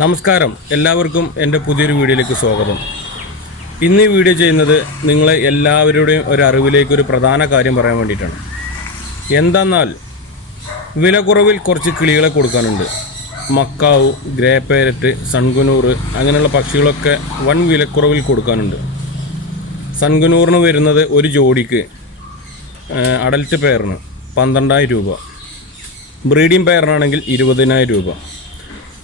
നമസ്കാരം, എല്ലാവർക്കും എൻ്റെ പുതിയൊരു വീഡിയോയിലേക്ക് സ്വാഗതം. ഇന്ന് ഈ വീഡിയോ ചെയ്യുന്നത് നിങ്ങളെ എല്ലാവരുടെയും ഒരു അറിവിലേക്ക് ഒരു പ്രധാന കാര്യം പറയാൻ വേണ്ടിയിട്ടാണ്. എന്തെന്നാൽ വില കുറവിൽ കുറച്ച് കിളികളെ കൊടുക്കാനുണ്ട്. മക്കാവ്, ഗ്രേ പാരറ്റ്, സൺകുനൂർ അങ്ങനെയുള്ള പക്ഷികളൊക്കെ വൻ വിലക്കുറവിൽ കൊടുക്കാനുണ്ട്. സൺകുനൂറിന് വരുന്നത് ഒരു ജോഡിക്ക് അഡൽട്ട് പെയറിന് 12,000 രൂപ, ബ്രീഡിംഗ് പെയറിനാണെങ്കിൽ 20,000 രൂപ.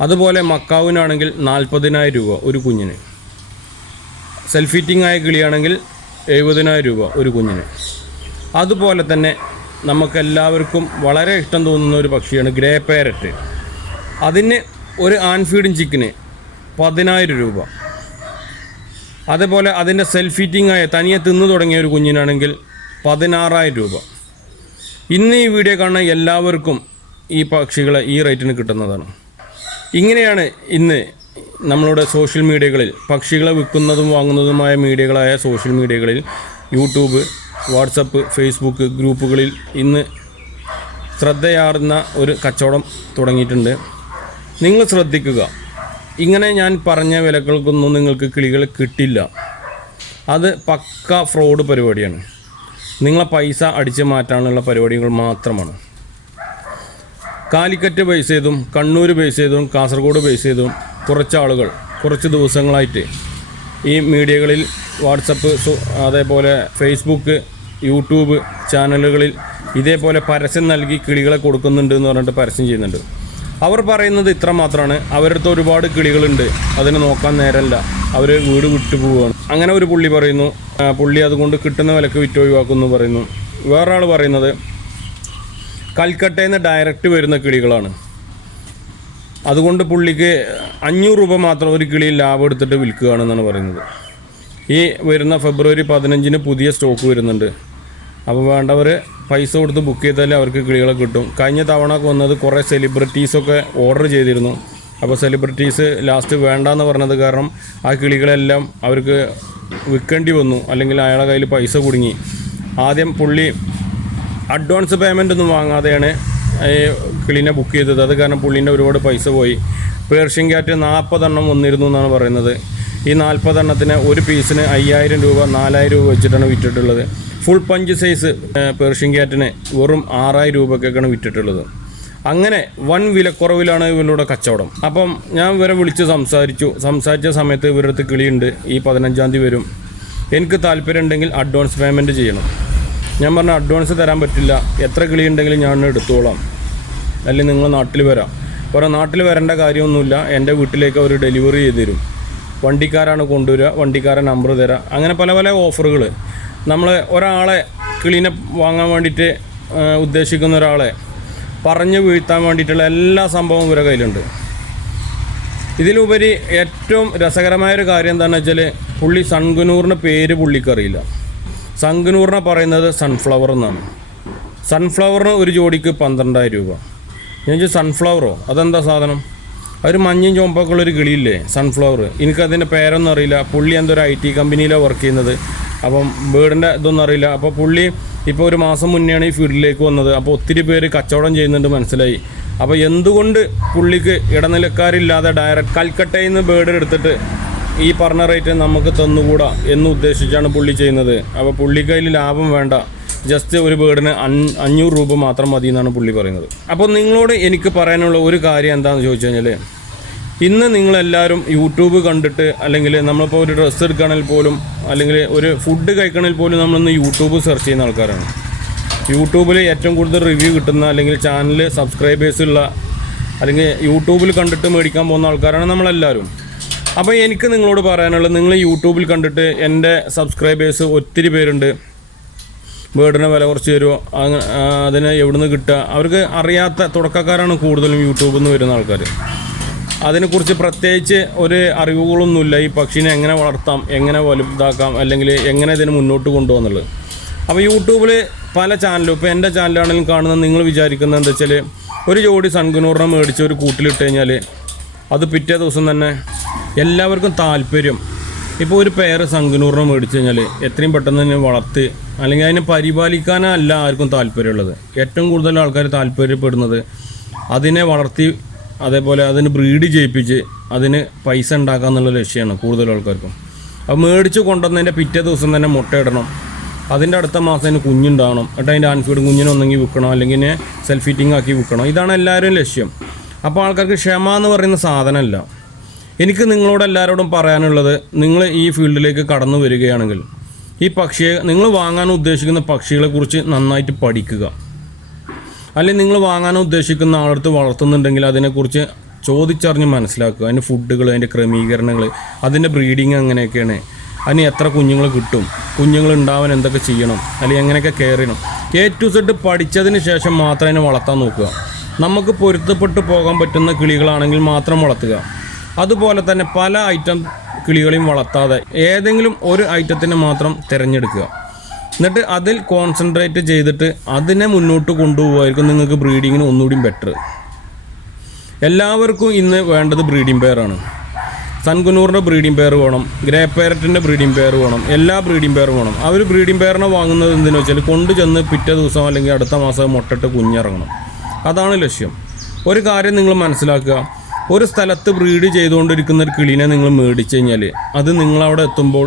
അതുപോലെ മക്കാവിനാണെങ്കിൽ 40,000 രൂപ ഒരു കുഞ്ഞിന്. സെൽഫ് ഫീറ്റിംഗ് ആയ കിളിയാണെങ്കിൽ 70,000 രൂപ ഒരു കുഞ്ഞിന്. അതുപോലെ തന്നെ നമുക്കെല്ലാവർക്കും വളരെ ഇഷ്ടം തോന്നുന്ന ഒരു പക്ഷിയാണ് ഗ്രേ പാരറ്റ്. അതിന് ഒരു ആൺഫീഡിങ് ചിക്കന് 10,000 രൂപ. അതേപോലെ അതിൻ്റെ സെൽഫ് ഫീറ്റിംഗ് ആയ തനിയെ തിന്നു തുടങ്ങിയ ഒരു കുഞ്ഞിനാണെങ്കിൽ 16,000 രൂപ. ഇന്ന് ഈ വീഡിയോ കാണുന്ന എല്ലാവർക്കും ഈ പക്ഷികളെ ഈ റേറ്റിന് കിട്ടുന്നതാണ്. ഇങ്ങനെയാണ് ഇന്ന് നമ്മളുടെ സോഷ്യൽ മീഡിയകളിൽ പക്ഷികളെ വിൽക്കുന്നതും വാങ്ങുന്നതുമായ മീഡിയകളായ സോഷ്യൽ മീഡിയകളിൽ യൂട്യൂബ്, വാട്സപ്പ്, ഫേസ്ബുക്ക് ഗ്രൂപ്പുകളിൽ ഇന്ന് ശ്രദ്ധയാർന്ന ഒരു കച്ചവടം തുടങ്ങിയിട്ടുണ്ട്. നിങ്ങൾ ശ്രദ്ധിക്കുക, ഇങ്ങനെ ഞാൻ പറഞ്ഞ വിലകൾക്കൊന്നും നിങ്ങൾക്ക് കിളികൾ കിട്ടില്ല. അത് പക്ക ഫ്രോഡ് പരിപാടിയാണ്. നിങ്ങളെ പൈസ അടിച്ചു മാറ്റാനുള്ള പരിപാടികൾ മാത്രമാണ്. കാലിക്കറ്റ് ബേസ് ചെയ്തും കണ്ണൂർ ബേസ് ചെയ്തും കാസർഗോഡ് ബേസ് ചെയ്തും കുറച്ച് ആളുകൾ കുറച്ച് ദിവസങ്ങളായിട്ട് ഈ മീഡിയകളിൽ വാട്സപ്പ്, അതേപോലെ ഫേസ്ബുക്ക്, യൂട്യൂബ് ചാനലുകളിൽ ഇതേപോലെ പരസ്യം നൽകി കിളികളെ കൊടുക്കുന്നുണ്ട് എന്ന് പറഞ്ഞിട്ട് പരസ്യം ചെയ്യുന്നുണ്ട്. അവർ പറയുന്നത് ഇത്ര മാത്രമാണ്: അവരുടെ അടുത്ത് ഒരുപാട് കിളികളുണ്ട്, അതിന് നോക്കാൻ നേരമല്ല, അവർ വീട് വിട്ടു പോവുകയാണ്. അങ്ങനെ ഒരു പുള്ളി പറയുന്നു, പുള്ളി അതുകൊണ്ട് കിട്ടുന്ന വിലക്ക് വിറ്റ് ഒഴിവാക്കുമെന്ന് പറയുന്നു. വേറൊരാൾ പറയുന്നത് കൽക്കട്ടയിൽ നിന്ന് ഡയറക്റ്റ് വരുന്ന കിളികളാണ്, അതുകൊണ്ട് പുള്ളിക്ക് 500 രൂപ മാത്രം ഒരു കിളിയിൽ ലാഭം എടുത്തിട്ട് വിൽക്കുകയാണെന്നാണ് പറയുന്നത്. ഈ വരുന്ന ഫെബ്രുവരി 15-ന് പുതിയ സ്റ്റോക്ക് വരുന്നുണ്ട്. അപ്പോൾ വേണ്ടവർ പൈസ കൊടുത്ത് ബുക്ക് ചെയ്താലേ അവർക്ക് കിളികളെ കിട്ടും. കഴിഞ്ഞ തവണ വന്നത് കുറേ സെലിബ്രിറ്റീസൊക്കെ ഓർഡർ ചെയ്തിരുന്നു. അപ്പോൾ സെലിബ്രിറ്റീസ് ലാസ്റ്റ് വേണ്ടാന്ന് പറഞ്ഞത് കാരണം ആ കിളികളെല്ലാം അവർക്ക് വിൽക്കേണ്ടി വന്നു, അല്ലെങ്കിൽ അയാളുടെ കയ്യിൽ പൈസ കുടുങ്ങി. ആദ്യം പുള്ളി അഡ്വാൻസ് പേയ്മെൻ്റ് ഒന്നും വാങ്ങാതെയാണ് ഈ കിളീനെ ബുക്ക് ചെയ്തത്. അത് കാരണം പുള്ളീൻ്റെ ഒരുപാട് പൈസ പോയി. പേർഷ്യൻ ക്യാറ്റ് 40 എണ്ണം വന്നിരുന്നു എന്നാണ് പറയുന്നത്. ഈ 40 എണ്ണത്തിന് ഒരു പീസിന് 5,000 രൂപ 4,000 രൂപ വെച്ചിട്ടാണ് വിറ്റിട്ടുള്ളത്. ഫുൾ പഞ്ച് സൈസ് പേർഷ്യൻ ക്യാറ്റിന് വെറും 6,000 രൂപയ്ക്കൊക്കെയാണ് വിറ്റിട്ടുള്ളത്. അങ്ങനെ വൻ വിലക്കുറവിലാണ് ഇവരുടെ കച്ചവടം. അപ്പം ഞാൻ ഇവരെ വിളിച്ച് സംസാരിച്ച സമയത്ത് ഇവരുടെ അടുത്ത് കിളിയുണ്ട്, ഈ 15-ാം തീയതി വരും, എനിക്ക് താല്പര്യം ഉണ്ടെങ്കിൽ അഡ്വാൻസ് പേയ്മെൻറ്റ് ചെയ്യണം. ഞാൻ പറഞ്ഞു അഡ്വാൻസ് തരാൻ പറ്റില്ല, എത്ര കിളി ഉണ്ടെങ്കിലും ഞാൻ എടുത്തോളാം, അല്ലെങ്കിൽ നിങ്ങൾ നാട്ടിൽ വരാം. വേറെ നാട്ടിൽ വരേണ്ട കാര്യമൊന്നുമില്ല, എൻ്റെ വീട്ടിലേക്ക് അവർ ഡെലിവറി ചെയ്ത് തരും. വണ്ടിക്കാരാണ് കൊണ്ടുവരിക, വണ്ടിക്കാരൻ നമ്പർ തരാം. അങ്ങനെ പല പല ഓഫറുകൾ. നമ്മൾ ഒരാളെ കിളീനെ വാങ്ങാൻ വേണ്ടിയിട്ട് ഉദ്ദേശിക്കുന്ന ഒരാളെ പറഞ്ഞു വീഴ്ത്താൻ വേണ്ടിയിട്ടുള്ള എല്ലാ സംഭവവും ഇവരുടെ കയ്യിലുണ്ട്. ഇതിലുപരി ഏറ്റവും രസകരമായൊരു കാര്യം എന്താണെന്ന് വെച്ചാൽ, പുള്ളി സൺകുനൂറിൻ്റെ പേര് പുള്ളിക്കറിയില്ല. സൺകുനൂറിനെ പറയുന്നത് സൺഫ്ലവർ എന്നാണ്. സൺഫ്ലവറിന് ഒരു ജോഡിക്ക് 12,000 രൂപ. ഞാൻ ചോദിച്ചു സൺഫ്ലവറോ, അതെന്താ സാധനം? ഒരു മഞ്ഞയും ചുവപ്പൊക്കെ ഉള്ളൊരു കിളിയില്ലേ സൺഫ്ലവർ, എനിക്കതിൻ്റെ പേരൊന്നും അറിയില്ല. പുള്ളി എന്തൊരു IT കമ്പനിയിലാണ് വർക്ക് ചെയ്യുന്നത്. അപ്പം ബേർഡിൻ്റെ ഇതൊന്നും അറിയില്ല. അപ്പോൾ പുള്ളി ഇപ്പോൾ ഒരു മാസം മുന്നെയാണ് ഈ ഫീൽഡിലേക്ക് വന്നത്. അപ്പോൾ ഒത്തിരി പേര് കച്ചവടം ചെയ്യുന്നുണ്ട് മനസ്സിലായി. അപ്പോൾ എന്തുകൊണ്ട് പുള്ളിക്ക് ഇടനിലക്കാരില്ലാതെ ഡയറക്റ്റ് കൽക്കട്ടയിൽ നിന്ന് ബേർഡ് എടുത്തിട്ട് ഈ പറഞ്ഞ റേറ്റ് നമുക്ക് തന്നുകൂടാ എന്ന് ഉദ്ദേശിച്ചാണ് പുള്ളി ചെയ്യുന്നത്. അപ്പോൾ പുള്ളിക്ക് അതിൽ ലാഭം വേണ്ട, ജസ്റ്റ് ഒരു ബേർഡിന് 500 രൂപ മാത്രം മതി എന്നാണ് പുള്ളി പറയുന്നത്. അപ്പോൾ നിങ്ങളോട് എനിക്ക് പറയാനുള്ള ഒരു കാര്യം എന്താണെന്ന് ചോദിച്ചു കഴിഞ്ഞാൽ, ഇന്ന് നിങ്ങളെല്ലാവരും യൂട്യൂബ് കണ്ടിട്ട്, അല്ലെങ്കിൽ നമ്മളിപ്പോൾ ഒരു ഡ്രസ്സ് എടുക്കുകയാണെങ്കിൽ പോലും, അല്ലെങ്കിൽ ഒരു ഫുഡ് കഴിക്കണമെങ്കിൽ പോലും നമ്മളിന്ന് യൂട്യൂബ് സെർച്ച് ചെയ്യുന്ന ആൾക്കാരാണ്. യൂട്യൂബിൽ ഏറ്റവും കൂടുതൽ റിവ്യൂ കിട്ടുന്ന, അല്ലെങ്കിൽ ചാനൽ സബ്സ്ക്രൈബേഴ്സ് ഉള്ള, അല്ലെങ്കിൽ യൂട്യൂബിൽ കണ്ടിട്ട് മേടിക്കാൻ പോകുന്ന ആൾക്കാരാണ് നമ്മളെല്ലാവരും. അപ്പോൾ എനിക്ക് നിങ്ങളോട് പറയാനുള്ളത്, നിങ്ങൾ യൂട്യൂബിൽ കണ്ടിട്ട് എൻ്റെ സബ്സ്ക്രൈബേഴ്സ് ഒത്തിരി പേരുണ്ട്, ബേർഡിനെ വില കുറച്ച് തരുമോ, അതിന് എവിടെ നിന്ന് കിട്ടുക, അവർക്ക് അറിയാത്ത തുടക്കക്കാരാണ് കൂടുതലും യൂട്യൂബിൽ നിന്ന് വരുന്ന ആൾക്കാർ. അതിനെക്കുറിച്ച് പ്രത്യേകിച്ച് ഒരു അറിവുകളൊന്നുമില്ല. ഈ പക്ഷിനെ എങ്ങനെ വളർത്താം, എങ്ങനെ വലുതാക്കാം, അല്ലെങ്കിൽ എങ്ങനെ ഇതിന് മുന്നോട്ട് കൊണ്ടുപോകുന്നുള്ളത്. അപ്പോൾ യൂട്യൂബിൽ പല ചാനലും, ഇപ്പോൾ എൻ്റെ ചാനലാണെങ്കിലും കാണുന്നത്, നിങ്ങൾ വിചാരിക്കുന്നത് എന്താ വെച്ചാൽ, ഒരു ജോഡി സൺകുനൂറിനെ മേടിച്ച് ഒരു കൂട്ടിലിട്ട് കഴിഞ്ഞാൽ അത് പിറ്റേ ദിവസം തന്നെ എല്ലാവർക്കും താല്പര്യം. ഇപ്പോൾ ഒരു പെയർ സൺകുനൂറിനെ മേടിച്ച് കഴിഞ്ഞാൽ എത്രയും പെട്ടെന്ന് തന്നെ വളർത്തി, അല്ലെങ്കിൽ അതിനെ പരിപാലിക്കാനല്ല ആർക്കും താല്പര്യമുള്ളത്. ഏറ്റവും കൂടുതൽ ആൾക്കാർ താല്പര്യപ്പെടുന്നത് അതിനെ വളർത്തി അതേപോലെ അതിന് ബ്രീഡ് ചെയ്യിപ്പിച്ച് അതിന് പൈസ ഉണ്ടാക്കുക എന്നുള്ള ലക്ഷ്യമാണ് കൂടുതൽ ആൾക്കാർക്കും. അപ്പോൾ മേടിച്ച് കൊണ്ടുവന്നതിൻ്റെ പിറ്റേ ദിവസം തന്നെ മുട്ടയിടണം, അതിൻ്റെ അടുത്ത മാസം അതിന് കുഞ്ഞുണ്ടാവണം, എന്നിട്ട് അതിൻ്റെ ആൺഫീഡ് കുഞ്ഞിനെ ഒന്നെങ്കിൽ വിൽക്കണം, അല്ലെങ്കിൽ സെൽഫ് ഫീറ്റിംഗ് ആക്കി വിൽക്കണം. ഇതാണ് എല്ലാവരും ലക്ഷ്യം. അപ്പോൾ ആൾക്കാർക്ക് ക്ഷമ എന്ന് പറയുന്ന സാധനമല്ല. എനിക്ക് നിങ്ങളോട് എല്ലാവരോടും പറയാനുള്ളത്, നിങ്ങൾ ഈ ഫീൽഡിലേക്ക് കടന്നു വരികയാണെങ്കിൽ ഈ പക്ഷിയെ നിങ്ങൾ വാങ്ങാൻ ഉദ്ദേശിക്കുന്ന പക്ഷികളെക്കുറിച്ച് നന്നായിട്ട് പഠിക്കുക. അല്ലെങ്കിൽ നിങ്ങൾ വാങ്ങാൻ ഉദ്ദേശിക്കുന്ന ആളടുത്ത് വളർത്തുന്നുണ്ടെങ്കിൽ അതിനെക്കുറിച്ച് ചോദിച്ചറിഞ്ഞ് മനസ്സിലാക്കുക. അതിൻ്റെ ഫുഡുകൾ, അതിൻ്റെ ക്രമീകരണങ്ങൾ, അതിൻ്റെ ബ്രീഡിങ് എങ്ങനെയൊക്കെയാണ്, അതിന് എത്ര കുഞ്ഞുങ്ങൾ കിട്ടും, കുഞ്ഞുങ്ങൾ ഉണ്ടാവാൻ എന്തൊക്കെ ചെയ്യണം, അല്ലെങ്കിൽ എങ്ങനെയൊക്കെ കെയർ ചെയ്യണം, A to Z പഠിച്ചതിന് ശേഷം മാത്രം അതിനെ വളർത്താൻ നോക്കുക. നമുക്ക് പൊരുത്തപ്പെട്ട് പോകാൻ പറ്റുന്ന കിളികളാണെങ്കിൽ മാത്രം വളർത്തുക. അതുപോലെ തന്നെ പല ഐറ്റം കിളികളെയും വളർത്താതെ ഏതെങ്കിലും ഒരു ഐറ്റത്തിനെ മാത്രം തിരഞ്ഞെടുക്കുക. എന്നിട്ട് അതിൽ കോൺസെൻട്രേറ്റ് ചെയ്തിട്ട് അതിനെ മുന്നോട്ട് കൊണ്ടുപോകുമായിരിക്കും നിങ്ങൾക്ക് ബ്രീഡിങ്ങിന് ഒന്നുകൂടി ബെറ്റർ. എല്ലാവർക്കും ഇന്ന് വേണ്ടത് ബ്രീഡിംഗ് പെയറാണ്. സൺകുനൂറിൻ്റെ ബ്രീഡിംഗ് പെയർ വേണം, ഗ്രേ പാരറ്റിൻ്റെ ബ്രീഡിംഗ് പെയർ വേണം, എല്ലാ ബ്രീഡിംഗ് പെയറും വേണം. അവർ ബ്രീഡിംഗ് പെയറിനെ വാങ്ങുന്നത് എന്തിനു വെച്ചാൽ കൊണ്ടു ചെന്ന് പിറ്റേ ദിവസം അല്ലെങ്കിൽ അടുത്ത മാസം മുട്ടിട്ട് കുഞ്ഞിറങ്ങണം. അതാണ് ലക്ഷ്യം. ഒരു കാര്യം നിങ്ങൾ മനസ്സിലാക്കുക, ഒരു സ്ഥലത്ത് ബ്രീഡ് ചെയ്തുകൊണ്ടിരിക്കുന്ന ഒരു കിളീനെ നിങ്ങൾ മേടിച്ച് കഴിഞ്ഞാൽ അത് നിങ്ങളവിടെ എത്തുമ്പോൾ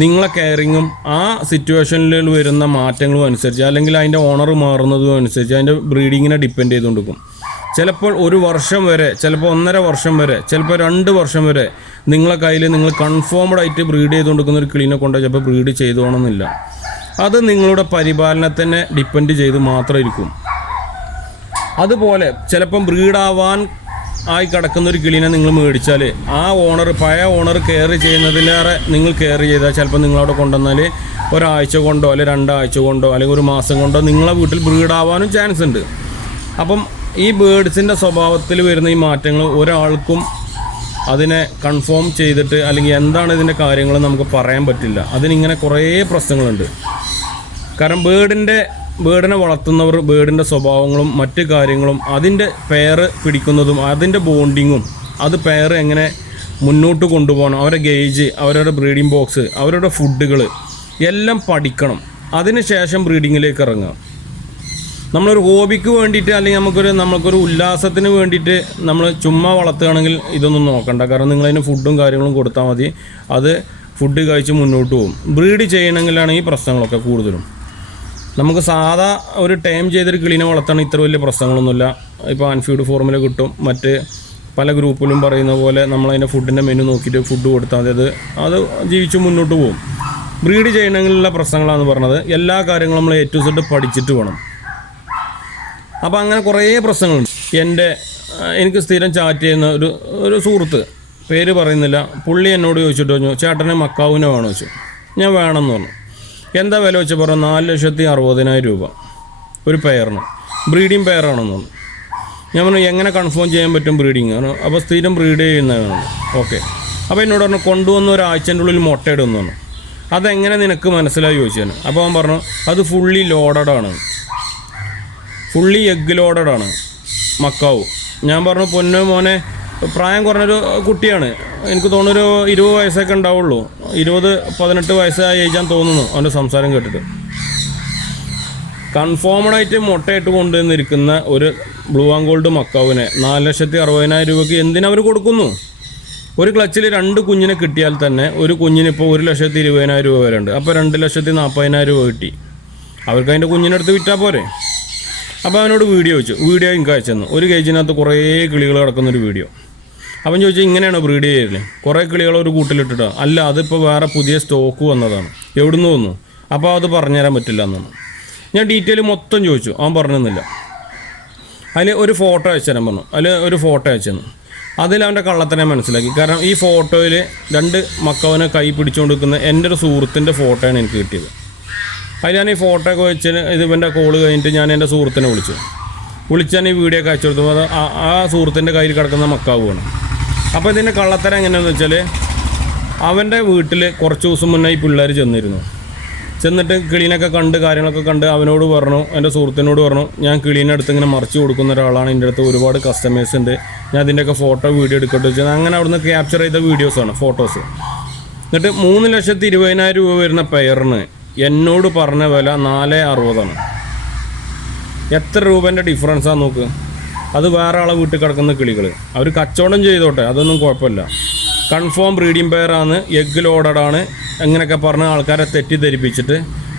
നിങ്ങളെ കെയറിങ്ങും ആ സിറ്റുവേഷനിൽ വരുന്ന മാറ്റങ്ങളും അനുസരിച്ച്, അല്ലെങ്കിൽ അതിൻ്റെ ഓണർ മാറുന്നതും അനുസരിച്ച് അതിൻ്റെ ബ്രീഡിങ്ങിനെ ഡിപ്പെൻഡ് ചെയ്തുകൊണ്ടിരിക്കും. ചിലപ്പോൾ 1 വർഷം വരെ, ചിലപ്പോൾ 1.5 വർഷം വരെ, ചിലപ്പോൾ 2 വർഷം വരെ നിങ്ങളെ കയ്യിൽ നിങ്ങൾ കൺഫേംഡ് ആയിട്ട് ബ്രീഡ് ചെയ്തുകൊണ്ടിരിക്കുന്ന ഒരു കിളീനെ കൊണ്ട് ചിലപ്പോൾ ബ്രീഡ് ചെയ്തോണമെന്നില്ല. അത് നിങ്ങളുടെ പരിപാലനത്തിനെ ഡിപ്പെൻഡ് ചെയ്ത് മാത്രം ഇരിക്കും. അതുപോലെ ചിലപ്പം ബ്രീഡാവാൻ ആയി കിടക്കുന്ന ഒരു കിളീനെ നിങ്ങൾ മേടിച്ചാൽ ആ ഓണർ, പഴയ ഓണർ കെയർ ചെയ്യുന്നതിലേറെ നിങ്ങൾ കെയർ ചെയ്താൽ ചിലപ്പോൾ നിങ്ങളവിടെ കൊണ്ടുവന്നാൽ ഒരാഴ്ച കൊണ്ടോ അല്ലെങ്കിൽ 2 ആഴ്ച കൊണ്ടോ അല്ലെങ്കിൽ 1 മാസം കൊണ്ടോ നിങ്ങളെ വീട്ടിൽ ബ്രീഡാവാനും ചാൻസ് ഉണ്ട്. അപ്പം ഈ ബേഡ്സിൻ്റെ സ്വഭാവത്തിൽ വരുന്ന ഈ മാറ്റങ്ങൾ ഒരാൾക്കും അതിനെ കൺഫേം ചെയ്തിട്ട് അല്ലെങ്കിൽ എന്താണ് ഇതിൻ്റെ കാര്യങ്ങൾ നമുക്ക് പറയാൻ പറ്റില്ല. അതിനിങ്ങനെ കുറേ പ്രശ്നങ്ങളുണ്ട്. കാരണം ബേഡിനെ വളർത്തുന്നവർ ബേഡിൻ്റെ സ്വഭാവങ്ങളും മറ്റ് കാര്യങ്ങളും അതിൻ്റെ പെയർ പിടിക്കുന്നതും അതിൻ്റെ ബോണ്ടിങ്ങും അത് പെയർ എങ്ങനെ മുന്നോട്ട് കൊണ്ടുപോകണം, അവരുടെ ഗേജ്, അവരുടെ ബ്രീഡിംഗ് ബോക്സ്, അവരുടെ ഫുഡുകൾ എല്ലാം പഠിക്കണം. അതിന് ശേഷം ബ്രീഡിങ്ങിലേക്ക് ഇറങ്ങുക. നമ്മളൊരു ഹോബിക്ക് വേണ്ടിയിട്ട് അല്ലെങ്കിൽ നമുക്കൊരു ഉല്ലാസത്തിന് വേണ്ടിയിട്ട് നമ്മൾ ചുമ്മാ വളർത്തുകയാണെങ്കിൽ ഇതൊന്നും നോക്കണ്ട. കാരണം നിങ്ങളതിന് ഫുഡും കാര്യങ്ങളും കൊടുത്താൽ മതി, അത് ഫുഡ് കഴിച്ച് മുന്നോട്ട് പോകും. ബ്രീഡ് ചെയ്യണമെങ്കിലാണ് ഈ പ്രശ്നങ്ങളൊക്കെ കൂടുതലും. നമുക്ക് സാധാ ഒരു ടൈം ചെയ്തൊരു കിളീനെ വളർത്തണം ഇത്ര വലിയ പ്രശ്നങ്ങളൊന്നുമില്ല. ഇപ്പോൾ അൺഫീഡ് ഫോർമുല കിട്ടും, മറ്റ് പല ഗ്രൂപ്പിലും പറയുന്ന പോലെ നമ്മളതിൻ്റെ ഫുഡിൻ്റെ മെനു നോക്കിയിട്ട് ഫുഡ് കൊടുത്താൽ മതി, അത് ജീവിച്ച് മുന്നോട്ട് പോകും. ബ്രീഡ് ചെയ്യണമെങ്കിലുള്ള പ്രശ്നങ്ങളാണെന്ന് പറഞ്ഞത്. എല്ലാ കാര്യങ്ങളും നമ്മൾ A to Z പഠിച്ചിട്ട് വേണം. അപ്പോൾ അങ്ങനെ കുറേ പ്രശ്നങ്ങളുണ്ട്. എനിക്ക് സ്ഥിരം ചാറ്റ് ചെയ്യുന്ന ഒരു സുഹൃത്ത്, പേര് പറയുന്നില്ല, പുള്ളി എന്നോട് ചോദിച്ചിട്ട് പറഞ്ഞു, ചേട്ടന് മക്കാവിനെ വേണമെന്ന് വെച്ചു. ഞാൻ വേണമെന്ന് പറഞ്ഞു. എന്താ വില വെച്ച് പറഞ്ഞു, 4,60,000 രൂപ ഒരു പെയറിന്, ബ്രീഡിങ് പെയറാണെന്ന് പറഞ്ഞു. ഞാൻ പറഞ്ഞു എങ്ങനെ കൺഫേം ചെയ്യാൻ പറ്റും ബ്രീഡിങ്? അപ്പോൾ സ്ഥിരം ബ്രീഡ് ചെയ്യുന്നതാണ്. ഓക്കെ. അപ്പോൾ എന്നോട് പറഞ്ഞു കൊണ്ടുവന്ന് ഒരാഴ്ചൻ്റെ ഉള്ളിൽ മുട്ടയിടുമെന്ന് പറഞ്ഞു. അതെങ്ങനെ നിനക്ക് മനസ്സിലായി ചോദിച്ചാൽ, അപ്പോൾ അവൻ പറഞ്ഞു അത് ഫുള്ളി ലോഡഡാണ്, ഫുള്ളി എഗ് ലോഡഡാണ് മക്കാവ്. ഞാൻ പറഞ്ഞു പൊന്നു മോനെ, പ്രായം കുറഞ്ഞൊരു കുട്ടിയാണ്, എനിക്ക് തോന്നുന്നൊരു 20 വയസ്സൊക്കെ ഉണ്ടാവുള്ളൂ, 18 വയസ്സായി ഏജാൻ തോന്നുന്നു അവൻ്റെ സംസാരം കേട്ടിട്ട്. കൺഫേംഡായിട്ട് മുട്ടയിട്ട് കൊണ്ടുവന്നിരിക്കുന്ന ഒരു ബ്ലൂ ആൻഡ് ഗോൾഡ് മക്കാവിനെ 4,60,000 രൂപയ്ക്ക് എന്തിനവർ കൊടുക്കുന്നു? ഒരു ക്ലച്ചിൽ 2 കുഞ്ഞിനെ കിട്ടിയാൽ തന്നെ ഒരു കുഞ്ഞിനിപ്പോൾ 1,20,000 രൂപ വരെ ഉണ്ട്. അപ്പോൾ 2,40,000 രൂപ കിട്ടി. അവർക്ക് അതിൻ്റെ കുഞ്ഞിനെടുത്ത് വിറ്റാൽ പോരെ? അപ്പോൾ അവനോട് വീഡിയോ വെച്ചു, വീഡിയോ എനിക്ക് അയച്ചെന്നു. ഒരു കേജിനകത്ത് കുറേ കിളികൾ കിടക്കുന്നൊരു വീഡിയോ. അവൻ ചോദിച്ചാൽ ഇങ്ങനെയാണോ ബ്രീഡ് ചെയ്യല്? കുറേ കിളികൾ ഒരു കൂട്ടിലിട്ടിട്ടോ? അല്ല, അതിപ്പോൾ വേറെ പുതിയ സ്റ്റോക്ക് വന്നതാണ്. എവിടുന്ന് വന്നു? അപ്പോൾ അത് പറഞ്ഞുതരാൻ പറ്റില്ല എന്നാണ്. ഞാൻ ഡീറ്റെയിൽ മൊത്തം ചോദിച്ചു, അവൻ പറഞ്ഞൊന്നുമില്ല. അതിൽ ഒരു ഫോട്ടോ അയച്ചു തരാൻ പറഞ്ഞു. ഒരു ഫോട്ടോ അയച്ചെന്നു. അതിൽ അവൻ്റെ കള്ളത്തനെ മനസ്സിലാക്കി. കാരണം ഈ ഫോട്ടോയിൽ 2 മക്കാവിനെ കൈ പിടിച്ചുകൊണ്ടിരിക്കുന്ന എൻ്റെ ഒരു സുഹൃത്തിൻ്റെ ഫോട്ടോയാണ് എനിക്ക് കിട്ടിയത്. അതിൽ ഞാൻ ഈ ഫോട്ടോ ഒക്കെ വെച്ച് ഇവൻ്റെ കോള് കഴിഞ്ഞിട്ട് ഞാൻ എൻ്റെ സുഹൃത്തിനെ വിളിച്ചാൽ ഈ വീഡിയോ ഒക്കെ അയച്ചു കൊടുത്തപ്പോൾ അത് ആ സുഹൃത്തിൻ്റെ കയ്യിൽ കിടക്കുന്ന മക്കാവ് വേണം. അപ്പോൾ ഇതിൻ്റെ കള്ളത്തരം എങ്ങനെയാണെന്ന് വെച്ചാൽ, അവൻ്റെ വീട്ടിൽ കുറച്ച് ദിവസം മുന്നേ ഈ പിള്ളേർ ചെന്നിട്ട് കിളീനൊക്കെ കണ്ട് കാര്യങ്ങളൊക്കെ കണ്ട് അവനോട് പറഞ്ഞു, എൻ്റെ സുഹൃത്തിനോട് പറഞ്ഞു, ഞാൻ കിളീനെ അടുത്ത് ഇങ്ങനെ മറിച്ച് കൊടുക്കുന്ന ഒരാളാണ്, എൻ്റെ അടുത്ത് ഒരുപാട് കസ്റ്റമേഴ്സ് ഉണ്ട്, ഞാൻ അതിൻ്റെയൊക്കെ ഫോട്ടോ വീഡിയോ എടുക്കട്ടെ വെച്ചാൽ അങ്ങനെ അവിടുന്ന് ക്യാപ്ചർ ചെയ്ത വീഡിയോസാണ്, ഫോട്ടോസ്. എന്നിട്ട് 3,20,000 രൂപ വരുന്ന പെയറിന് എന്നോട് പറഞ്ഞ വില 4,60,000. എത്ര രൂപേൻ്റെ ഡിഫറൻസാണ് നോക്ക്. അത് വേറെ ആളെ വീട്ടിൽ കിടക്കുന്ന കിളികൾ. അവർ കച്ചവടം ചെയ്തോട്ടെ, അതൊന്നും കുഴപ്പമില്ല. കൺഫേം ബ്രീഡിംഗ് പെയറാണ്, എഗ് ലോഡഡാണ് അങ്ങനെയൊക്കെ പറഞ്ഞ് ആൾക്കാരെ തെറ്റിദ്ധരിപ്പിച്ചിട്ട്.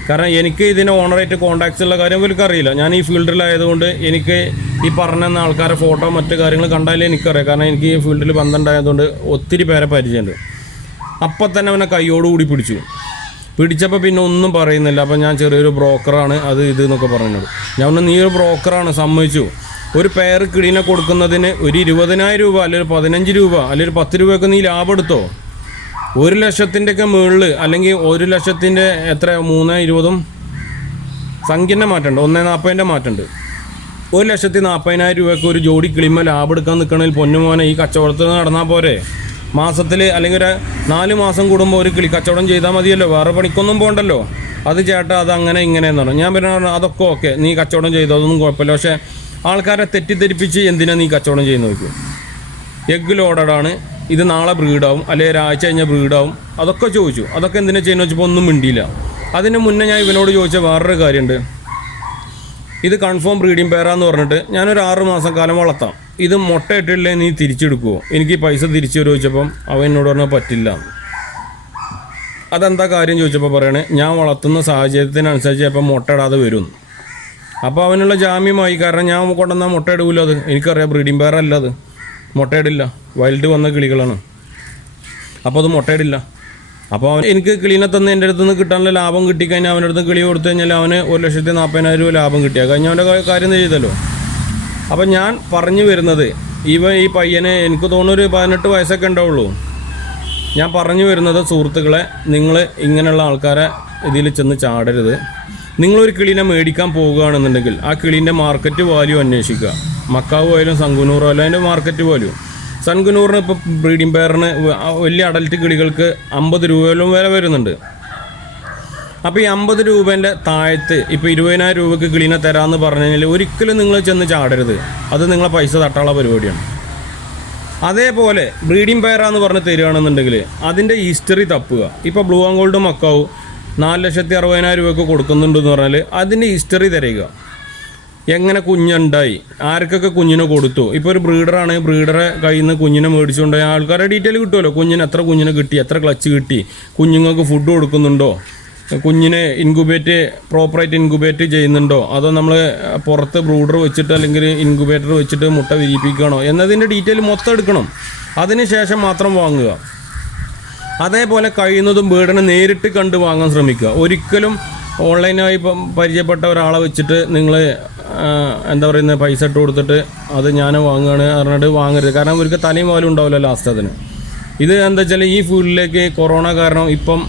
കാരണം എനിക്ക് ഇതിൻ്റെ ഓണറായിട്ട് കോൺടാക്ട്സ് ഉള്ള കാര്യം ഇവർക്ക് അറിയില്ല. ഞാൻ ഈ ഫീൽഡിലായതുകൊണ്ട് എനിക്ക് ഈ പറഞ്ഞ ആൾക്കാരെ ഫോട്ടോ മറ്റു കാര്യങ്ങൾ കണ്ടാലേ എനിക്കറിയാം. കാരണം എനിക്ക് ഈ ഫീൽഡിൽ ബന്ധമുണ്ടായതുകൊണ്ട് ഒത്തിരി പേരെ പരിചയമുണ്ട്. അപ്പം തന്നെ അവനെ കൈയോടുകൂടി പിടിച്ചപ്പോൾ പിന്നെ ഒന്നും പറയുന്നില്ല. അപ്പം ഞാൻ ചെറിയൊരു ബ്രോക്കറാണ് അത് ഇത് എന്നൊക്കെ പറഞ്ഞത്. ഞാൻ ഒന്ന് നീ ഒരു ബ്രോക്കറാണ് സമ്മതിച്ചു. ഒരു പെയർ കിളീനെ കൊടുക്കുന്നതിന് ഒരു 20,000 രൂപ അല്ലെങ്കിൽ 15 രൂപ അല്ലെങ്കിൽ 10 രൂപയൊക്കെ നീ ലാഭം എടുത്തോ. 1,00,000-ൻ്റെയൊക്കെ മുകളിൽ അല്ലെങ്കിൽ 1,00,000-ൻ്റെ എത്ര 3,20 സംഖ്യൻ്റെ മാറ്റമുണ്ട്, 1,40,000-ൻ്റെ മാറ്റമുണ്ട്. 1,40,000 രൂപയ്ക്ക് ഒരു ജോഡി കിളിമ ലാഭം എടുക്കാൻ നിൽക്കണമെങ്കിൽ പൊന്നുമോനെ ഈ കച്ചവടത്തിൽ നടന്നാൽ പോരെ. മാസത്തിൽ അല്ലെങ്കിൽ ഒരു 4 മാസം കൂടുമ്പോൾ ഒരു കിളി കച്ചവടം ചെയ്താൽ മതിയല്ലോ, വേറെ പണിക്കൊന്നും പോകണ്ടല്ലോ. അത് ചേട്ടാ അത് അങ്ങനെ ഇങ്ങനെയെന്ന് പറഞ്ഞു. ഞാൻ പറഞ്ഞു അതൊക്കെ ഓക്കെ, നീ കച്ചവടം ചെയ്തോ, അതൊന്നും കുഴപ്പമില്ല. പക്ഷേ ആൾക്കാരെ തെറ്റിദ്ധരിപ്പിച്ച് എന്തിനാണ് നീ കച്ചവടം ചെയ്യുന്ന നോക്കും. എഗ് ലോഡഡാണ്, ഇത് നാളെ ബ്രീഡാവും അല്ലെങ്കിൽ ഒരാഴ്ച കഴിഞ്ഞാൽ ബ്രീഡാവും, അതൊക്കെ ചോദിച്ചു. അതൊക്കെ എന്തിനാ ചെയ്യുന്നത് വെച്ചപ്പോൾ ഒന്നും മിണ്ടിയില്ല. അതിന് മുന്നേ ഞാൻ ഇവനോട് ചോദിച്ച വേറൊരു കാര്യമുണ്ട്. ഇത് കൺഫേം ബ്രീഡിംഗ് പെയറാന്ന് പറഞ്ഞിട്ട് ഞാനൊരു 6 മാസം കാലം വളർത്താം, ഇത് മുട്ട ഇട്ടില്ലേ നീ തിരിച്ചെടുക്കുമോ, എനിക്ക് പൈസ തിരിച്ചു തരുമോ ചോദിച്ചപ്പം അവൻ എന്നോട് പറഞ്ഞാൽ പറ്റില്ല. അതെന്താ കാര്യം ചോദിച്ചപ്പോൾ പറയണേ, ഞാൻ വളർത്തുന്ന സാഹചര്യത്തിനനുസരിച്ച് ചിലപ്പോൾ മുട്ട ഇടാതെ വരും. അപ്പോൾ അവനുള്ള ജാമ്യമായി. കാരണം ഞാൻ കൊണ്ടുവന്നാൽ മുട്ട ഇടൂല, അത് എനിക്കറിയാം. ബ്രീഡിംഗ് പെയർ അല്ല, അത് മുട്ടയിടില്ല, വൈൽഡ് വന്ന കിളികളാണ്. അപ്പോൾ അത് മുട്ടയിടില്ല. അപ്പോൾ അവൻ എനിക്ക് കിളീനെ തന്ന് എൻ്റെ അടുത്ത് നിന്ന് കിട്ടാനുള്ള ലാഭം കിട്ടിക്കഴിഞ്ഞാൽ അവൻ്റെ അടുത്ത് കിളി കൊടുത്തു കഴിഞ്ഞാൽ അവന് 1,40,000 രൂപ ലാഭം കിട്ടിയാൽ കഴിഞ്ഞ അവൻ്റെ കാര്യം ചെയ്തല്ലോ. അപ്പം ഞാൻ പറഞ്ഞു വരുന്നത് ഈ പയ്യനെ എനിക്ക് തോന്നുന്നു ഒരു 18 വയസ്സൊക്കെ ഉണ്ടാവുള്ളൂ. ഞാൻ പറഞ്ഞു വരുന്നത് സുഹൃത്തുക്കളെ, നിങ്ങൾ ഇങ്ങനെയുള്ള ആൾക്കാരെ ഇതിൽ ചെന്ന് ചാടരുത്. നിങ്ങളൊരു കിളീനെ മേടിക്കാൻ പോകുകയാണെന്നുണ്ടെങ്കിൽ ആ കിളീൻ്റെ മാർക്കറ്റ് വാല്യൂ അന്വേഷിക്കുക. മക്കാവ് ആയാലും സൺകുനൂർ ആയാലും അതിൻ്റെ മാർക്കറ്റ് വാല്യൂ. സൺകുനൂറിന് ഇപ്പോൾ ബ്രീഡിംഗ് പെയറിന് വലിയ അഡൽറ്റ് കിളികൾക്ക് 50 രൂപയിലും വില വരുന്നുണ്ട്. അപ്പോൾ ഈ 50 രൂപേൻ്റെ താഴത്ത് ഇപ്പോൾ 20,000 രൂപയ്ക്ക് കിളീനെ തരാമെന്ന് പറഞ്ഞു കഴിഞ്ഞാൽ ഒരിക്കലും നിങ്ങൾ ചെന്ന് ചാടരുത്. അത് നിങ്ങളെ പൈസ തട്ടാനുള്ള പരിപാടിയാണ്. അതേപോലെ ബ്രീഡിംഗ് പെയറാന്ന് പറഞ്ഞ് തരികയാണെന്നുണ്ടെങ്കിൽ അതിൻ്റെ ഹിസ്റ്ററി തപ്പുക. ഇപ്പോൾ ബ്ലൂ ആൻഡ് ഗോൾഡ് മക്കാവ് 4,60,000 രൂപയ്ക്ക് കൊടുക്കുന്നുണ്ടെന്ന് പറഞ്ഞാൽ അതിൻ്റെ ഹിസ്റ്ററി തിരയുക. എങ്ങനെ കുഞ്ഞുണ്ടായി, ആർക്കൊക്കെ കുഞ്ഞിനെ കൊടുത്തു. ഇപ്പോൾ ഒരു ബ്രീഡറാണ്, ബ്രീഡറെ കയ്യിൽ നിന്ന് കുഞ്ഞിനെ മേടിച്ചുകൊണ്ടായി ആൾക്കാരുടെ ഡീറ്റെയിൽ കിട്ടുമല്ലോ. കുഞ്ഞിന് എത്ര കുഞ്ഞിനെ കിട്ടി, എത്ര ക്ലച്ച് കിട്ടി, കുഞ്ഞുങ്ങൾക്ക് ഫുഡ് കൊടുക്കുന്നുണ്ടോ, കുഞ്ഞിനെ പ്രോപ്പറായിട്ട് ഇൻക്യുബേറ്റ് ചെയ്യുന്നുണ്ടോ, അതോ നമ്മൾ പുറത്ത് ബ്രൂഡർ വെച്ചിട്ട് അല്ലെങ്കിൽ ഇൻക്യുബേറ്റർ വെച്ചിട്ട് മുട്ട വിരിയിപ്പിക്കണോ എന്നതിൻ്റെ ഡീറ്റെയിൽ മൊത്തം എടുക്കണം. അതിന് ശേഷം മാത്രം വാങ്ങുക. അതേപോലെ കഴിയുന്നതും ബേഡിനെ നേരിട്ട് കണ്ട് വാങ്ങാൻ ശ്രമിക്കുക. ഒരിക്കലും ഓൺലൈനായി പരിചയപ്പെട്ട ഒരാളെ വെച്ചിട്ട് നിങ്ങൾ എന്താ പറയുന്നത് പൈസ ഇട്ട് കൊടുത്തിട്ട് അത് ഞാൻ വാങ്ങുകയാണ് പറഞ്ഞിട്ട് വാങ്ങരുത്. കാരണം ഇവർക്ക് തലയും പോലും ഉണ്ടാവില്ല ലാസ്റ്റ് അതിന്. ഇത് എന്താ വെച്ചാൽ ഈ ഫീൽഡിലേക്ക് കൊറോണ കാരണം ഇപ്പം